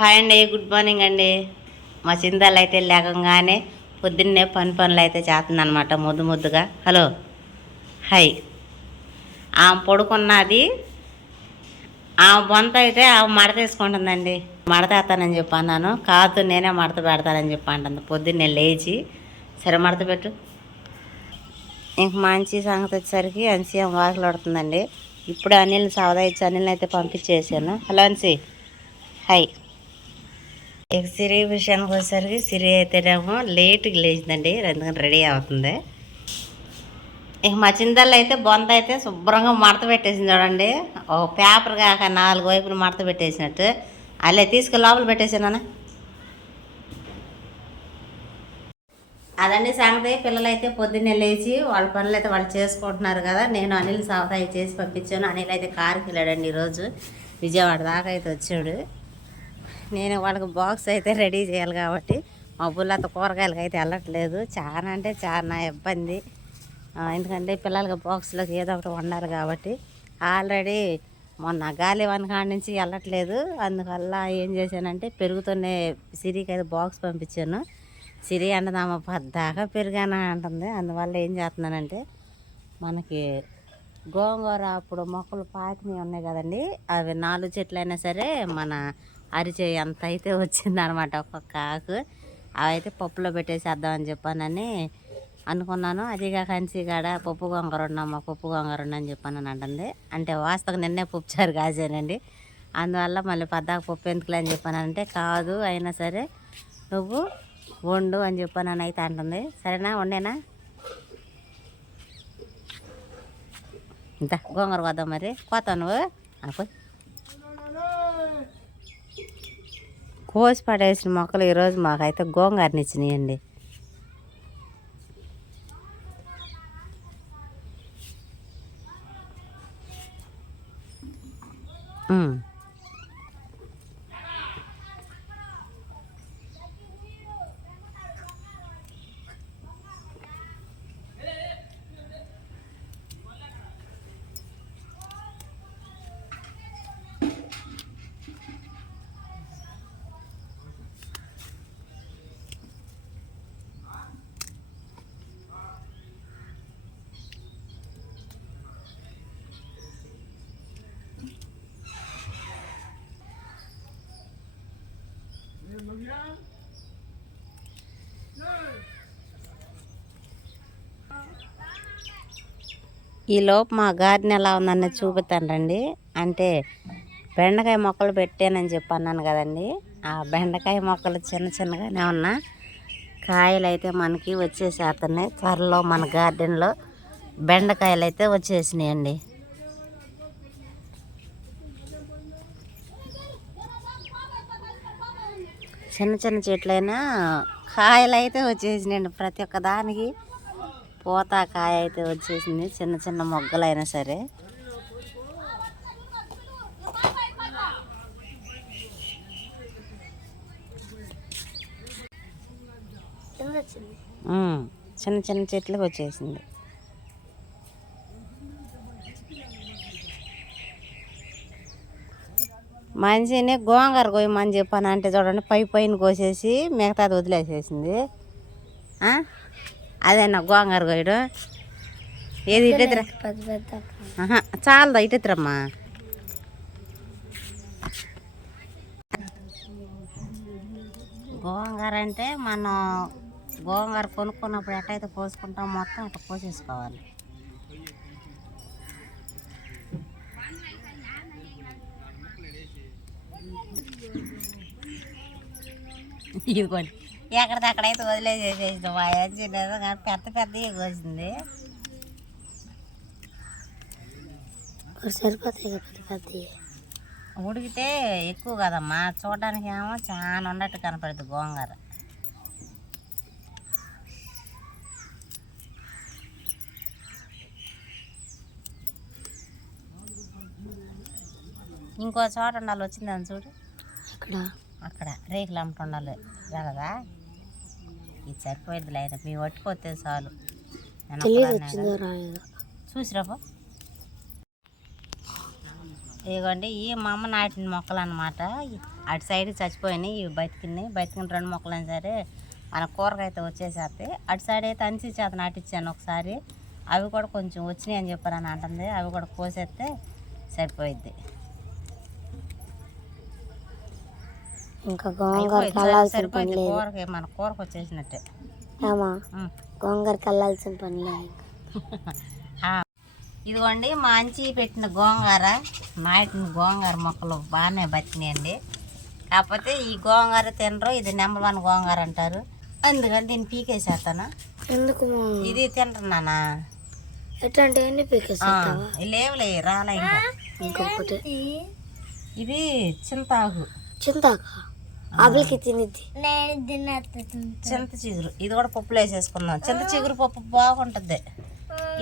Hi అండి good morning అండి. మా చిందాలు అయితే లేకంగానే పొద్దున్నే పని పనులు అయితే చేస్తుందనమాట ముద్దు ముద్దుగా. హలో. హాయ్ ఆమె పడుకున్నది. ఆమె బొంత అయితే ఆమె మడత వేసుకుంటుందండి. మడతేస్తానని చెప్పి అన్నాను కాదు నేనే మడత పెడతానని చెప్పి అంటుంది పొద్దున్నే లేచి సరే మడత పెట్టు. ఇంక మంచి సంగతి వచ్చేసరికి అన్సి వాకిలు పడుతుందండి. ఇప్పుడు అనిల్ సవదా ఇచ్చి అనిల్ని అయితే పంపించేసాను హలో అన్సీ. హాయ్ ఇక విషయానికి వచ్చేసరికి సిరి అయితేనేమో లేట్గా లేచిందండి. ఎందుకంటే రెడీ అవుతుంది. ఇక మా చిందల్లో అయితే బొంత అయితే శుభ్రంగా మడత పెట్టేసింది చూడండి. ఒక పేపర్ కాక నాలుగు వైపులు మడత పెట్టేసినట్టు. అలా తీసుకుని లోపల పెట్టేసాను అదండి సంగతి. పిల్లలు అయితే పొద్దున్నే లేచి వాళ్ళ పనులు అయితే వాళ్ళు చేసుకుంటున్నారు కదా. నేను అనిల్ సావతాయి చేసి పంపించాను. అనిల్ అయితే కారుకి వెళ్ళాడండి ఈరోజు. విజయవాడ దాకా అయితే వచ్చాడు. నేను వాళ్ళకి బాక్స్ అయితే రెడీ చేయాలి కాబట్టి మా బుల్లత కూరగాయలకి అయితే వెళ్ళట్లేదు. చాలా అంటే చాలా ఇబ్బంది. ఎందుకంటే పిల్లలకి బాక్స్లోకి ఏదో ఒకటి వండాలి కాబట్టి ఆల్రెడీ మొన్న గాలి వన్ కాడ నుంచి వెళ్ళట్లేదు. అందువల్ల ఏం చేశానంటే పెరుగుతూనే సిరికి అయితే బాక్స్ పంపించాను. సిరి అంటదామా పద్దాకా పెరిగానా అంటుంది. అందువల్ల ఏం చేస్తున్నానంటే మనకి గోంగూర అప్పుడు మొక్కలు పాకినవి ఉన్నాయి కదండి. అవి నాలుగు చెట్లు అయినా సరే మన అరిచే ఎంత అయితే వచ్చిందనమాట ఒక్కొక్క ఆకు అవి అయితే పప్పులో పెట్టేసేద్దామని చెప్పానని అనుకున్నాను. అదిగా కంచి కాడ పప్పు గొంగర ఉన్నమ్మా పప్పు గొంగర అని చెప్పాను అంటుంది. అంటే వాస్తవం నిన్నే పుప్పుచారు కాజేనండి. అందువల్ల మళ్ళీ పద్దాకు పప్పు ఎందుకులే అని చెప్పానంటే కాదు అయినా సరే నువ్వు వండు అని చెప్పాను అయితే అంటుంది. సరేనా వండేనా? ఇంత గోంగూర వద్దాం మరి. కోతావు నువ్వు? అనుకో. కోసి పడేసిన మొక్కలు ఈరోజు మాకైతే గోంగూరని ఇచ్చినాయండి ఉమ్. ఈ మా గార్డెన్ ఎలా ఉందన్న చూపుతాను రండి అంటే బెండకాయ మొక్కలు పెట్టానని చెప్పి అన్నాను కదండి. ఆ బెండకాయ మొక్కలు చిన్న చిన్నగానే ఉన్నా కాయలు అయితే మనకి వచ్చేసేస్తున్నాయి. త్వరలో మన గార్డెన్లో బెండకాయలు అయితే వచ్చేసినాయండి. చిన్న చిన్న చెట్లైనా కాయలు అయితే వచ్చేసినాయండి ప్రతి ఒక్క దానికి. పూత కాయ అయితే వచ్చేసింది. చిన్న చిన్న మొగ్గలైనా సరే. చిన్న చిన్న చెట్లకు వచ్చేసింది. మంచిని గోంగూర కోయమని చెప్పాను అంటే చూడండి పై పైన కోసేసి మిగతాది వదిలేసేసింది. అదేనా గోంగూర కోయడం ఏది ఇటెత్తురా? చాలదా ఇటెత్తురమ్మా. గోంగూర అంటే మనం గోంగూర కొనుక్కున్నప్పుడు ఎట్టయితే కోసుకుంటాం మొత్తం ఇట్లా కోసేసుకోవాలి ఇదిగోండి. ఎక్కడిదక్కడైతే వదిలేసేసేసి మా చిన్నది కానీ పెద్ద పెద్ద కోసింది. సరిపోతాయి పెద్ద ఉడికితే ఎక్కువ కదమ్మా. చూడడానికి ఏమో చాలా ఉన్నట్టు కనపడుతుంది గోంగూర. ఇంకో చోట ఉండాలి వచ్చిందని చూడు. అక్కడ అక్కడ రేకులు అమ్ముతుండాలి. కదా ఇది సరిపోయింది లేదు? మీ పట్టుకొస్తే చాలు. చూసిరాపో. ఇదిగోండి ఈ మా అమ్మ నాటిన మొక్కలు అనమాట అటు సైడ్ చచ్చిపోయినాయి ఇవి బతికినాయి. బతికిన రెండు మొక్కలు అయినా సరే మన కూరగాయ అయితే వచ్చేసేస్తాయి. అటు సైడ్ అయితే అనిసి చేత నాటించాను ఒకసారి. అవి కూడా కొంచెం వచ్చినాయి అని చెప్పారని అంటుంది. అవి కూడా కోసేస్తే సరిపోయిద్ది. ఇంకా గోంగూర. కల్లాల్సిన పని సరిపోయింది. లేదు. కూరకి మన కూరకు వచ్చేసినట్టే. ఏమా. గోంగూర కల్లాల్సిన పని లేదు ఇదిగోండి మా అంచి పెట్టిన గోంగూర నాటిన గోంగూర మొక్కలు బాగానే బతికినాయండి కాకపోతే ఈ గోంగూర తినరు ఇది నెంబర్ వన్ గోంగూర అంటారు. అందుకని దీన్ని పీకేసేస్తాను? ఎందుకు ఇది తింటున్నానా ఎట్లాంటి ఎన్ని ఆ, పీకేస్తావా లేవులే రాలే ఇంకా. ఇంకొకటి. ఇది చింతాకు. చింతాక? ఆపిల్కి తినిద్ది. చింత. చిగురు. ఇది కూడా పప్పులో వేసేసుకుందాం. చింత చిగురు పప్పు బాగుంటుంది.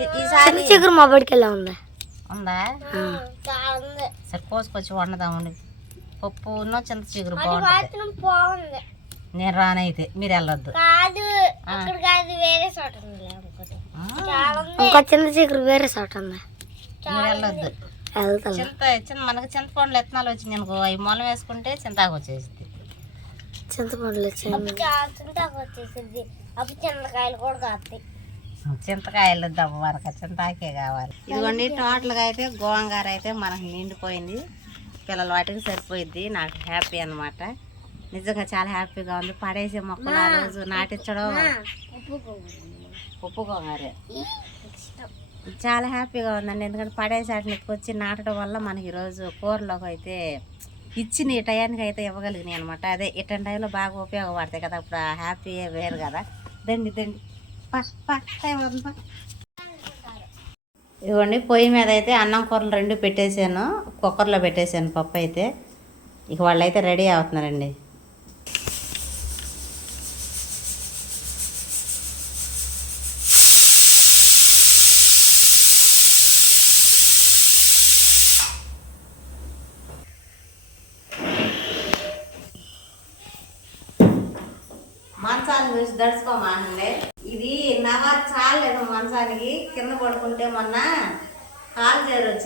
ఈ- ఈసారి చిగురు మా బడికి ఎలా ఉంది? ఉందా. సరే కోసుకొచ్చి వండదామండి పప్పు చింత చిగురు బాగుంటుంది. నేను రానైతే మీరు వెళ్ళొద్దు. ఇంకా చిన్న చిగురు వేరే చోట ఉంది? మీరు వెళ్ళొద్దు. చింత చింత మనకి చింతపండులు ఎత్తనాలు వచ్చింది అనుకో అవి మొలం వేసుకుంటే చింతాకు వచ్చేసింది చింతపండులు వచ్చింది చింతకాయలు దెబ్బ వరకు చింతాకే కావాలి. ఇదిగోండి టోటల్గా అయితే గోంగూర అయితే మనకు నిండిపోయింది. పిల్లల వాటికి సరిపోయింది నాకు హ్యాపీ అన్నమాట. నిజంగా చాలా హ్యాపీగా ఉంది. పడేసే మొక్కలు ఆ రోజు నాటించడం ఉప్పు గోంగూరే. చాలా హ్యాపీగా ఉందండి. ఎందుకంటే పడేసి వాటిని ఎత్తుకొచ్చి నాటడం వల్ల మనకి ఈరోజు కూరలోకి అయితే ఇచ్చిన ఈ టయానికి అయితే ఇవ్వగలిగినాయి అనమాట అదే ఇటువంటి టైంలో బాగా ఉపయోగపడతాయి కదా అప్పుడు హ్యాపీ వేరు కదా. దండి దండి. ఇవ్వండి టైం ఇదిగోండి పొయ్యి మీద అయితే అన్నం కూరలు రెండు పెట్టేశాను కుక్కర్లో పెట్టేశాను పప్పు అయితే. ఇక వాళ్ళైతే రెడీ అవుతున్నారండి మంచాన్ని చూసి దడుచుకోమానండి ఇది నవ చాలేదు మంచానికి కింద పడుకుంటే మొన్న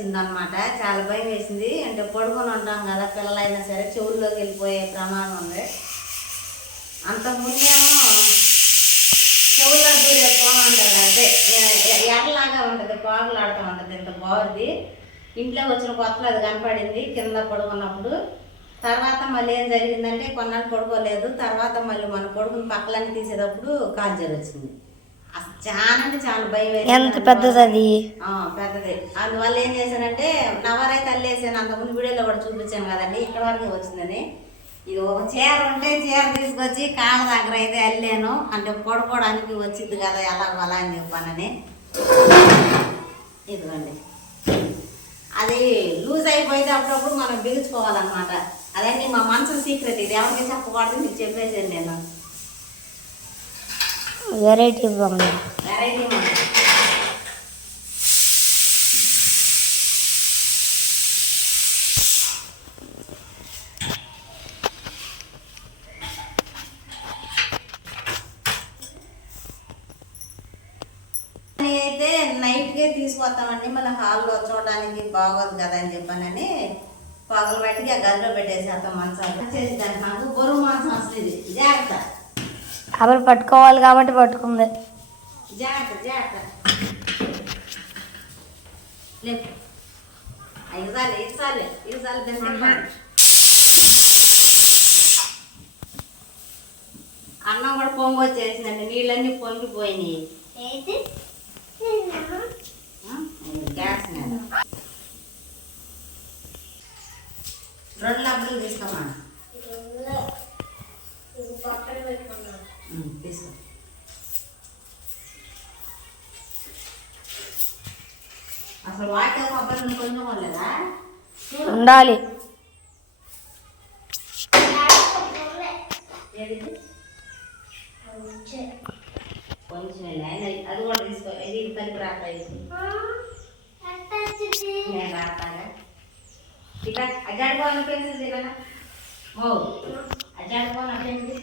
వచ్చింది అనమాట చాలా భయం వేసింది. అంటే పడుకొని ఉంటాం కదా పిల్లలైనా సరే చెవుల్లోకి వెళ్ళిపోయే ప్రమాదం ఉంది. అంతకుముందేమో చెవుల్లో దూరే కోమ అంటే ఎర్రలాగా ఉంటుంది పాకులాడుతూ ఉంటుంది ఇంత బాగుంది ఇంట్లో వచ్చిన కొత్తలో అది కనపడింది కింద పడుకున్నప్పుడు. తర్వాత మళ్ళీ ఏం జరిగిందంటే కొన్నాళ్ళు పడుకోలేదు. తర్వాత మళ్ళీ మన కొడుకుని పక్కలన్నీ తీసేటప్పుడు కాలు వచ్చింది. ఎంత పెద్దది అది పెద్దది. అందువల్ల ఏం చేశానంటే నవరైతే అల్లేసాను అంతకుముందు వీడియోలో కూడా చూపించాను కదండి ఇక్కడ వరకు వచ్చిందని. ఇది ఒక చీర ఉంటే చీర తీసుకొచ్చి కాళ్ళ దగ్గర అయితే అల్లాను. అంటే పడుకోవడానికి వచ్చింది కదా ఎలా అలా అని చెప్పానని. ఇదిగోండి. అది లూజ్ అయిపోతే అప్పుడప్పుడు మనం బిగుచుకోవాలన్నమాట. అదండి మా మనసు సీక్రెట్ ఇది. ఎవరికి చెప్పకూడదు మీకు చెప్పేసాను నేను. వెరైటీ బాగుంది వెరైటీ అయితే నైట్కే తీసుకొస్తామండి. మన హాల్లో చూడడానికి బాగోదు కదా అని చెప్పానని పగల బయటికి ఆ గదిలో పెట్టేసేస్తాం మంచాలు. చేసి దానికి నాకు బరువు మాంసం వస్తుంది జాగ్రత్త. అప్పుడు పట్టుకోవాలి కాబట్టి పట్టుకుంది. జాగ్రత్త జాగ్రత్త. అన్నం కూడా పొంగి వచ్చేసిందండి నీళ్ళన్నీ పొంగిపోయినాయి గ్యాస్ మీద. రెండు లబ్బలు తీసుకోమా? తీసుకో అసలు వాటితో కొబ్బరి కొంచెం కొనలేదా ఉండాలి. కొంచెం అది కూడా తీసుకో. ఇది కలిపి రాత ఇది. నేను రాతాగా ఇక అజాడిపోయిన పెన్సిల్ తినగా ఓ అజాడిపోయిన పెన్సిల్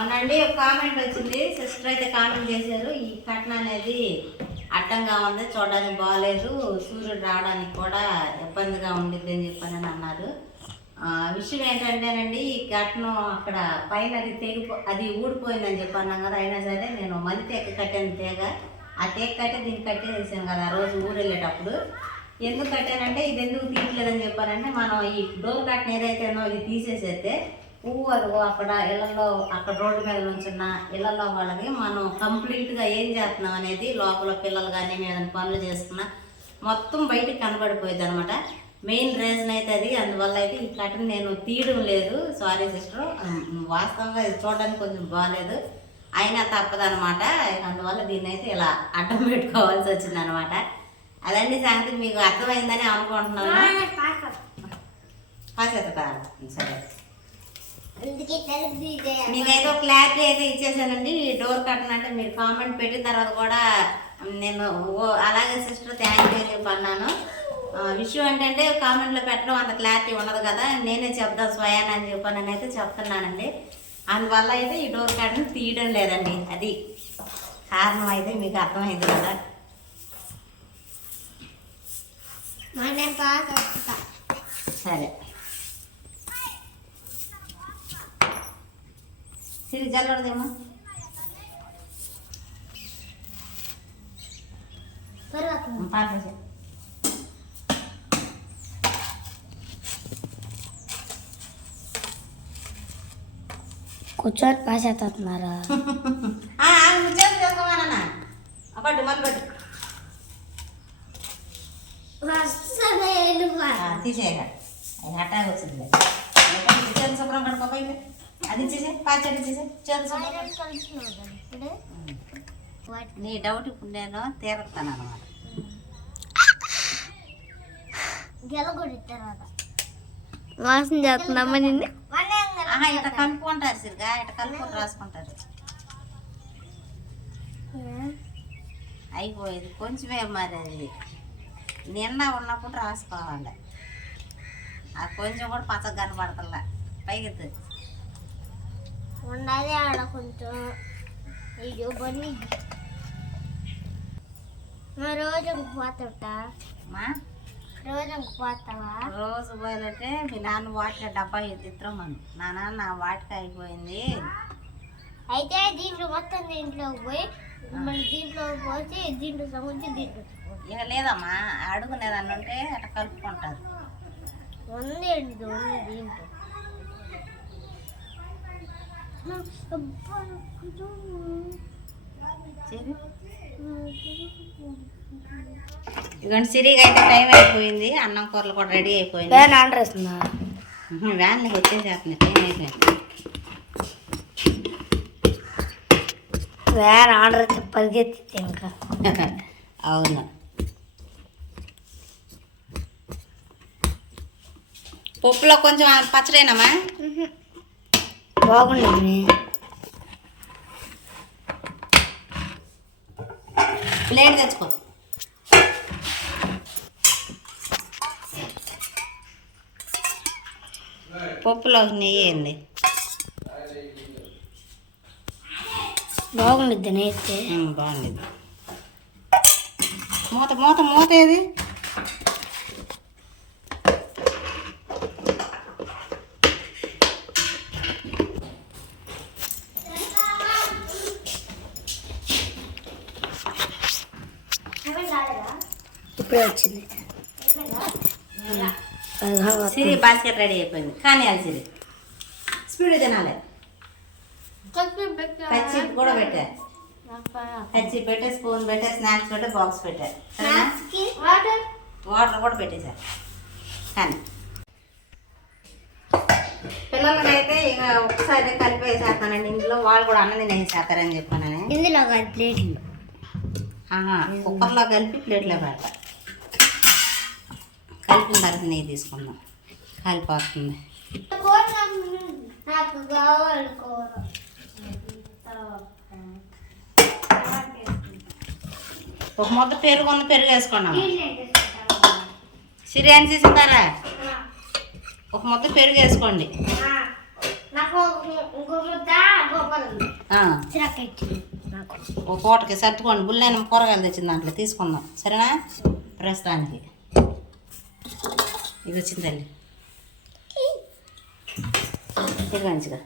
మొన్నండి ఒక కామెంట్ వచ్చింది. సిస్టర్ అయితే కామెంట్ చేశారు. ఈ కట్న అనేది అడ్డంగా ఉంది. చూడడానికి బాగాలేదు సూర్యుడు రావడానికి కూడా ఇబ్బందిగా ఉండిద్ది అని చెప్పని అన్నారు. విషయం ఏంటంటేనండి ఈ కట్నం అక్కడ పైన అది తెగిపో అది ఊడిపోయిందని చెప్పి కదా. అయినా సరే నేను మళ్ళీ తెక్క కట్టాను తేగ. ఆ తేగ కట్టే దీన్ని కట్టేసాను కదా ఆ రోజు ఊరు వెళ్ళేటప్పుడు ఎందుకు కట్టానంటే ఇది ఎందుకు తీయట్లేదని చెప్పానంటే మనం ఈ డోర్ కట్టిన ఏదైతేనో ఇది తీసేసేస్తే పువ్వు అదిగో అక్కడ ఇళ్ళల్లో అక్కడ రోడ్డు మీద నుంచున్న ఇళ్ళల్లో వాళ్ళకి మనం కంప్లీట్గా ఏం చేస్తున్నాం అనేది లోపల పిల్లలు కానీ మేము పనులు చేసుకున్నా మొత్తం బయటికి కనబడిపోయింది అనమాట మెయిన్ రీజన్ అయితే అది. అందువల్ల అయితే ఈ కటన్ నేను తీయడం లేదు. Sorry sister. వాస్తవంగా ఇది చూడడానికి కొంచెం బాగాలేదు అయినా తప్పదనమాట అందువల్ల దీన్ని అయితే ఇలా అడ్డం పెట్టుకోవాల్సి వచ్చింది అనమాట అదండి సంగతి. మీకు అర్థమైందని అనుకుంటున్నాను. కాసేత సరే. మీకైతే క్లారిటీ అయితే ఇచ్చేసానండి. ఈ డోర్ కట్టన్ అంటే మీరు కామెంట్ పెట్టిన తర్వాత కూడా నేను అలాగే సిస్టర్ థ్యాంక్ యూ అని చెప్పి అన్నాను ఆ, విషయం ఏంటంటే కామెంట్లో పెట్టడం అంత క్లారిటీ ఉండదు కదా. నేనే చెప్దాం స్వయాన్ అని చెప్పి నేనైతే చెప్తున్నానండి. అందువల్ల అయితే ఈ డోర్ కట్టన్ తీయడం లేదండి. అది కారణం అయితే మీకు అర్థమైంది కదా. సరే. సిరి జల్లడదేమో పారిపోసే కూర్చొని పాసేస్తున్నారా ముచ్చేది చేసుకోమన్నా పట్టు మళ్ళీ పట్టు తీసేయక అది హఠాగా వచ్చింది చేతి శుభ్రం కడుకోపోయింది అది ఇచ్చేసే చేతి శుభ్రం నీ డౌట్ ఇప్పుడు నేను తీరుతాను అనమాట వాసన చేస్తుందమ్మా నిన్ను. ఇట కలుపుకుంటారు సిరిగా ఇట కలుపుకొని రాసుకుంటారు. అయిపోయింది కొంచెమే మరి అది. నిన్న ఉన్నప్పుడు రాసుకోవాలి. ఆ కొంచెం కూడా పచ్చగా కనపడతల్లా పైకి. ఉండాలి ఆడ కొంచెం. అయ్యో బన్నీ. మా రోజు పోతుంటా మా? రోజు పోతావా? రోజు పోయాలంటే మీ నాన్న వాటిక డబ్బా ఎత్తిత్రం మనం నా నాన్న నా వాటిక అయిపోయింది. అయితే దీంట్లో మొత్తం దీంట్లోకి పోయి మళ్ళీ దీంట్లో పోసి దీంట్లో సముద్రం దీంట్లో ఇక లేదమ్మా అడుగునేదాన్ని ఉంటే అట్లా కలుపుకుంటారు. ఉంది అండి ఉంది దీంట్లో సరే ఇదిగోండి సిరిగా అయితే టైం అయిపోయింది. అన్నం కూరలు కూడా రెడీ అయిపోయింది వ్యాన్ ఆర్డర్ వేస్తుందా వ్యాన్కి వచ్చేసేస్తుంది టైం అయిపోయింది. వ్యాన్ ఆర్డర్ పరిగెత్తి ఇంకా. అవును. పప్పులో కొంచెం పచ్చడేనమ్మా బాగుండేది ప్లేట్ తెచ్చుకో. పప్పులో నెయ్యి వేయండి బాగుండిద్ది ఉమ్, బాగుంది మూత మూత మూత ఏది? ఇప్పుడే వచ్చింది. సిరి బాస్కెట్ రెడీ అయిపోయింది. కానీ అది సిరి. స్పీడ్ తినాలి. పచ్చి కూడా పెట్టా. పచ్చి పెట్టే స్పూన్ పెట్టే స్నాక్స్ పెట్టే బాక్స్ పెట్టా. సరేనా? వాటర్. కూడా పెట్టేశారు కానీ. పిల్లలకైతే ఇక ఒకసారి కలిపి వేసేస్తానండి ఇంట్లో వాళ్ళు కూడా అన్నం తినేసేస్తారని చెప్పానని. ఇందులో ప్లేట్లు ఆహా, కుక్కర్లో కలిపి ప్లేట్లో పెడతా. కలిపిన తర్వాత నెయ్యి తీసుకుందాం. కాలిపోతుంది. ఒక ముద్ద పెరుగు ఉంది పెరుగు వేసుకున్నాం. నీళ్ళు సిరియాని తీసుకుంటారా ఒక ముద్ద పెరుగు వేసుకోండి. ఒక- ఒక పూటకి సర్దుకోండి. బుల్లైన కూరగాయలు తెచ్చిన దాంట్లో తీసుకుందాం. సరేనా? ప్రస్తుతానికి. ఇది వచ్చింది తల్లి ఇది మంచిగా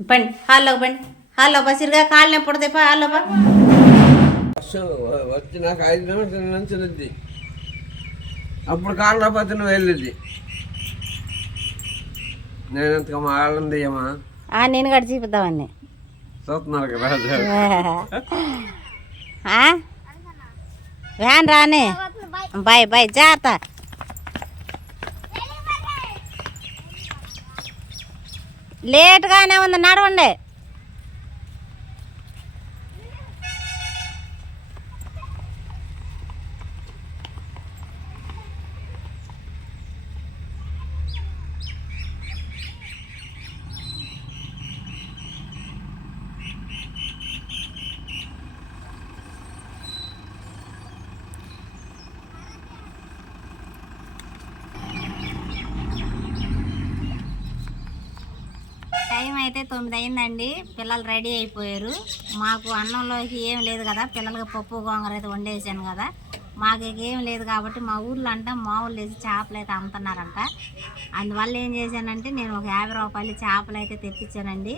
పండి హాల్లో పండి హాల్లో బసిరిగా కాళ్ళు తెప్ప హాల్లో పా వర్షం వచ్చి నాకు ఐదు నిమిషాల నుంచి ఉంది అప్పుడు కాళ్ళ పత్తిన వెళ్ళింది. నేను ఎంతగా వాళ్ళని నేను కూడా చూపిద్దామని చూస్తున్నారు కదా? వ్యాన్ రానే. బాయ్ బాయ్ జాగ్రత్త. లేట్గానే ఉంది నడవండి టైం అయితే తొమ్మిది అయిందండి పిల్లలు రెడీ అయిపోయారు. మాకు అన్నంలోకి ఏం లేదు కదా. పిల్లలకి పప్పు గోంగూర అయితే వండేసాను కదా. మాకు ఏం లేదు కాబట్టి మా ఊర్లో అంట మామూలు వేసి చేపలు అయితే అమ్ముతున్నారంట. అందువల్ల ఏం చేశానంటే నేను ఒక యాభై రూపాయలు చేపలు అయితే తెప్పించానండి.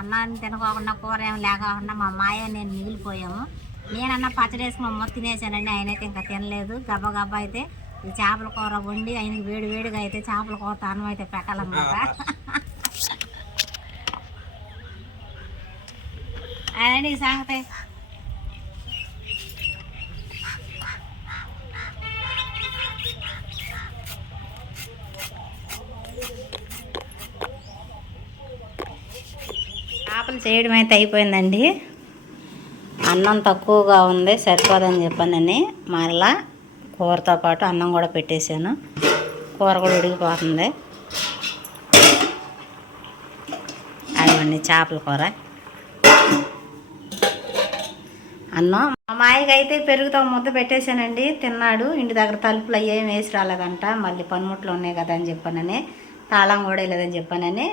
అన్నాన్ని తినకోకుండా కూర ఏం లేకుండా మా మాయ నేను మిగిలిపోయాము. నేనన్నా పచ్చడి వేసుకుని మొత్తం తినేసానండి ఆయన అయితే ఇంకా తినలేదు. గబా అయితే ఈ చేపల కూర వండి ఆయనకి వేడి వేడిగా అయితే చేపల కూర అన్నం అయితే పెట్టాలన్నమాట. అదండి సంగతి చేపలు చేయడం అయితే అయిపోయిందండి. అన్నం తక్కువగా ఉంది సరిపోదని చెప్పానని. మరలా కూరతో పాటు అన్నం కూడా పెట్టేశాను. కూర కూడా ఉడికిపోతుంది. అవి చేపల కూర. అన్నం? మా మాయకి అయితే పెరుగుతో ముద్ద పెట్టేశానండి. తిన్నాడు. ఇంటి దగ్గర తలుపులు అయ్యేం వేసి రాలేదంట. మళ్ళీ పనిముట్లు ఉన్నాయి కదా అని చెప్పానని. తాళం కూడా లేదని చెప్పానని.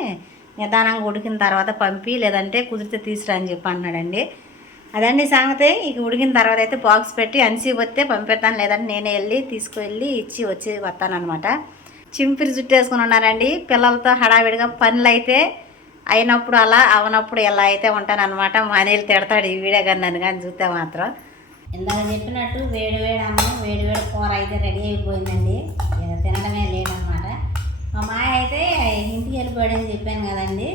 నిదానంగా ఉడికిన తర్వాత పంపి లేదంటే కుదిరితే తీసురా అని చెప్పి అన్నాడండి. అదండి సంగతి. ఇక ఉడికిన తర్వాత అయితే బాక్స్ పెట్టి అన్సీ వస్తే పంపిస్తాను లేదంటే నేనే వెళ్ళి తీసుకువెళ్ళి ఇచ్చి వచ్చి వస్తానమాట చింపిరి వేసుకుని ఉన్నారండి. పిల్లలతో హడావిడిగా పనులు అయితే అయినప్పుడు అలా అవనప్పుడు ఎలా అయితే ఉంటానన్నమాట మా నీళ్ళు తిడతాడు ఈ వీడియో కానీ నన్ను కానీ చూస్తే మాత్రం. ఇందాక చెప్పినట్టు వేడి వేడి అమ్మ వేడి వేడి కూర అయితే రెడీ అయిపోయిందండి. ఇక తినడమే లేదనమాట మా మాయ అయితే ఇంటికి వెళ్ళిపోయాడని చెప్పాను కదండి.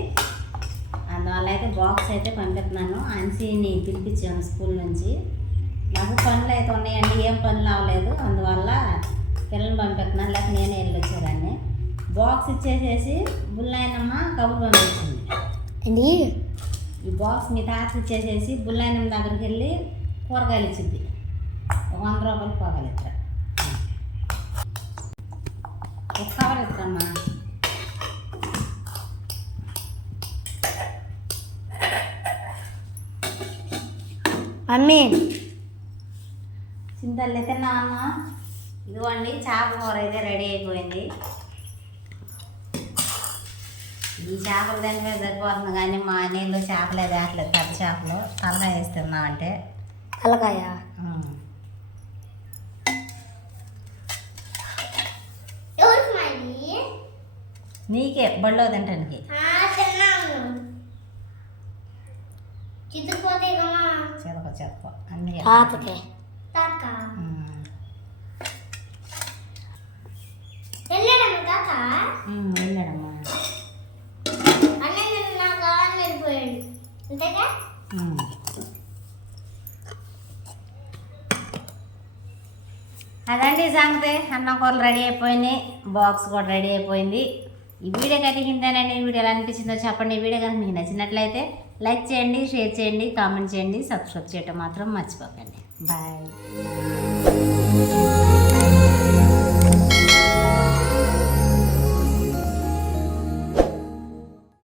అందువల్ల అయితే బాక్స్ అయితే పంపిస్తున్నాను. అన్సీని పిలిపించాను స్కూల్ నుంచి. నాకు పనులు అయితే ఉన్నాయండి. ఏం పనులు అవ్వలేదు. అందువల్ల పిల్లల్ని పంపిస్తున్నాను. లేకపోతే నేనే వెళ్ళి వచ్చేదాన్ని బాక్స్ ఇచ్చేసేసి బుల్లైనమ్మ కబురు పంపించింది. ఏంటి ఈ బాక్స్ మీ తాత ఇచ్చేసేసి బుల్లైనమ్మ దగ్గరికి వెళ్ళి కూరగాయలు ఇచ్చింది వంద రూపాయలు పోగలు ఇట్లా ఒక కవర్ ఇస్తామ్మా మమ్మీ. చింతలు తిన్నామా ఇదిగోండి చేప కూర అయితే రెడీ అయిపోయింది. చేపలు తినమే సరిపోతుంది కానీ మా నీళ్ళు చేపలే వేయట్లేదు. పెద్ద చేపలు. తలకాయ? వేసి తిన్నామంటే తలకాయ నీకే బళ్ళో తింటానికి చెదక చెదక అన్నీ తాతకే తాత ఉమ్. వెళ్ళాడమ్మ తాత ఉమ్, వెళ్ళాడమ్మా అన్న నేను నాకు కావాలని వెళ్ళిపోయాడు అంతేగా. అదండి సంగతి. అన్నం కూరలు రెడీ అయిపోయినాయి. బాక్స్ కూడా రెడీ అయిపోయింది. ఈ వీడియో కనుక ఇంతేనండి. ఈ వీడియో ఎలా అనిపించిందో చెప్పండి. ఈ వీడియో కనుక మీకు నచ్చినట్లయితే లైక్ చేయండి షేర్ చేయండి కామెంట్ చేయండి సబ్స్క్రైబ్ చేయటం మాత్రం మర్చిపోకండి. బాయ్.